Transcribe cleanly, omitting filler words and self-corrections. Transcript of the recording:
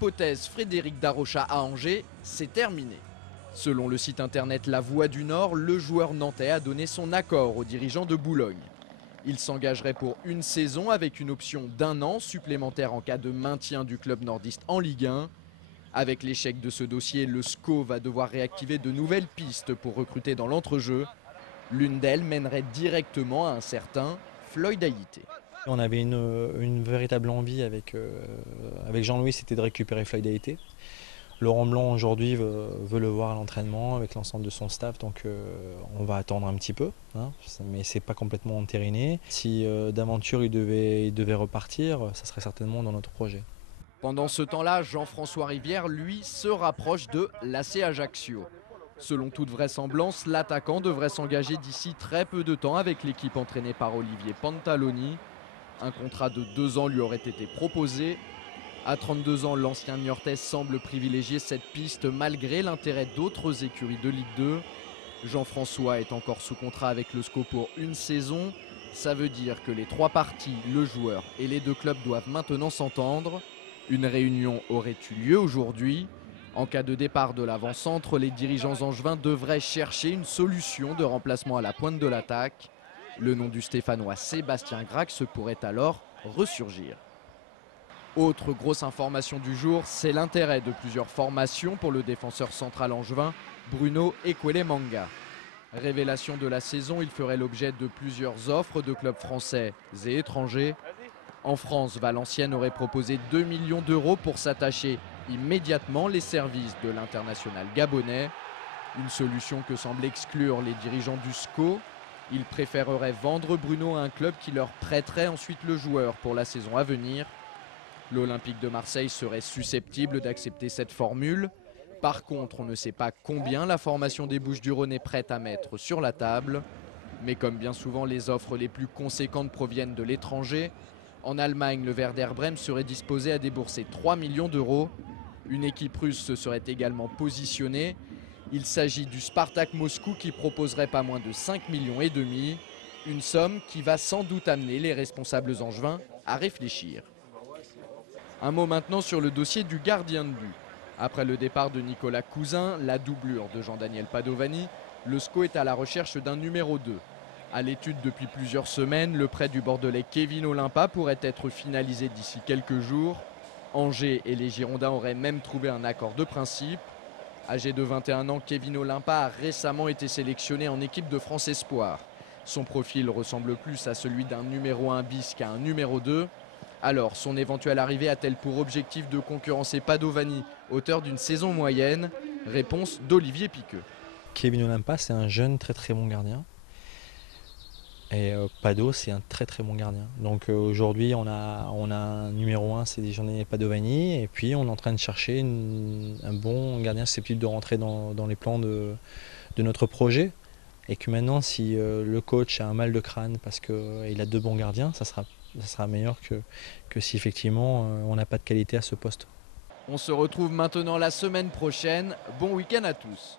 l'hypothèse Frédéric Darocha à Angers, c'est terminé. Selon le site internet La Voix du Nord, le joueur nantais a donné son accord aux dirigeants de Boulogne. Il s'engagerait pour une saison avec une option d'1 an supplémentaire en cas de maintien du club nordiste en Ligue 1. Avec l'échec de ce dossier, le SCO va devoir réactiver de nouvelles pistes pour recruter dans l'entrejeu. L'une d'elles mènerait directement à un certain Floyd Haïté. On avait une véritable envie avec Jean-Louis, c'était de récupérer Floyd Haïté. Laurent Blanc aujourd'hui veut le voir à l'entraînement avec l'ensemble de son staff, donc on va attendre un petit peu, hein, mais c'est pas complètement entériné. Si d'aventure il devait repartir, ça serait certainement dans notre projet. Pendant ce temps-là, Jean-François Rivière, lui, se rapproche de l'AC Ajaccio. Selon toute vraisemblance, l'attaquant devrait s'engager d'ici très peu de temps avec l'équipe entraînée par Olivier Pantaloni. Un contrat de 2 ans lui aurait été proposé. À 32 ans, l'ancien niortais semble privilégier cette piste malgré l'intérêt d'autres écuries de Ligue 2. Jean-François est encore sous contrat avec le SCO pour une saison. Ça veut dire que les 3 parties, le joueur et les 2 clubs doivent maintenant s'entendre. Une réunion aurait eu lieu aujourd'hui. En cas de départ de l'avant-centre, les dirigeants angevins devraient chercher une solution de remplacement à la pointe de l'attaque. Le nom du Stéphanois Sébastien Grax pourrait alors ressurgir. Autre grosse information du jour, c'est l'intérêt de plusieurs formations pour le défenseur central angevin, Bruno Ekwelemanga. Révélation de la saison, il ferait l'objet de plusieurs offres de clubs français et étrangers. En France, Valenciennes aurait proposé 2 millions d'euros pour s'attacher immédiatement les services de l'international gabonais. Une solution que semblent exclure les dirigeants du SCO. Ils préféreraient vendre Bruno à un club qui leur prêterait ensuite le joueur pour la saison à venir. L'Olympique de Marseille serait susceptible d'accepter cette formule. Par contre, on ne sait pas combien la formation des Bouches-du-Rhône est prête à mettre sur la table. Mais comme bien souvent, les offres les plus conséquentes proviennent de l'étranger. En Allemagne, le Werder Brême serait disposé à débourser 3 millions d'euros. Une équipe russe se serait également positionnée. Il s'agit du Spartak Moscou qui proposerait pas moins de 5,5 millions. Une somme qui va sans doute amener les responsables angevins à réfléchir. Un mot maintenant sur le dossier du gardien de but. Après le départ de Nicolas Cousin, la doublure de Jean-Daniel Padovani, le SCO est à la recherche d'un numéro 2. À l'étude depuis plusieurs semaines, le prêt du Bordelais Kevin Olimpa pourrait être finalisé d'ici quelques jours. Angers et les Girondins auraient même trouvé un accord de principe. Âgé de 21 ans, Kevin Olimpa a récemment été sélectionné en équipe de France Espoir. Son profil ressemble plus à celui d'un numéro 1 bis qu'à un numéro 2. Alors, son éventuelle arrivée a-t-elle pour objectif de concurrencer Padovani, auteur d'une saison moyenne? Réponse d'Olivier Piqueux. Kevin Olimpa, c'est un jeune très bon gardien. Et Pado, c'est un très bon gardien. Donc aujourd'hui, on a un numéro 1, c'est Jean-Daniel Padovani. Et puis on est en train de chercher un bon gardien susceptible de rentrer dans les plans de notre projet. Et que maintenant, si le coach a un mal de crâne parce qu'il a 2 bons gardiens, ça sera meilleur que si effectivement on n'a pas de qualité à ce poste. On se retrouve maintenant la semaine prochaine. Bon week-end à tous.